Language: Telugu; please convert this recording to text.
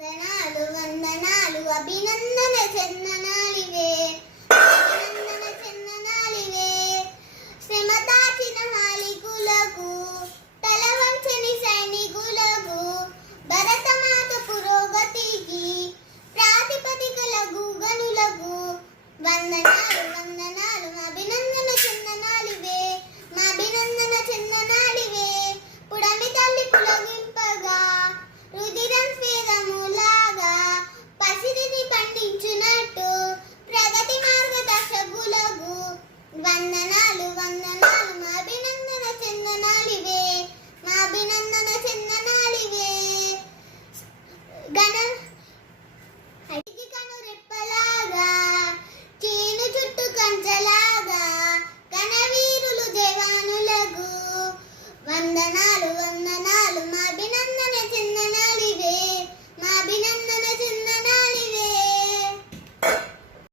వందనాలు వందనాలు అభినందన చందనాలివే, అభినందన చందనాలివే. శ్రమ దాచిన మాలికులకు, తల వంచని సైనికులకు, భరతమాత పురోగతికి ప్రాతిపదికలకు గనులకు వందనాలు వందనాలు అభినందన చందనాలివే, మా అభినందన చందనాలివే. పుడమి తల్లి పులగింపగా రుధిరం స్వేదములాగా పసిరిని పండించునట్టు ప్రగతి మార్గదర్శకులకు వందనాలు వందనాలు మా అభినందన చందనాలివే, మా అభినందన చందనాలివే.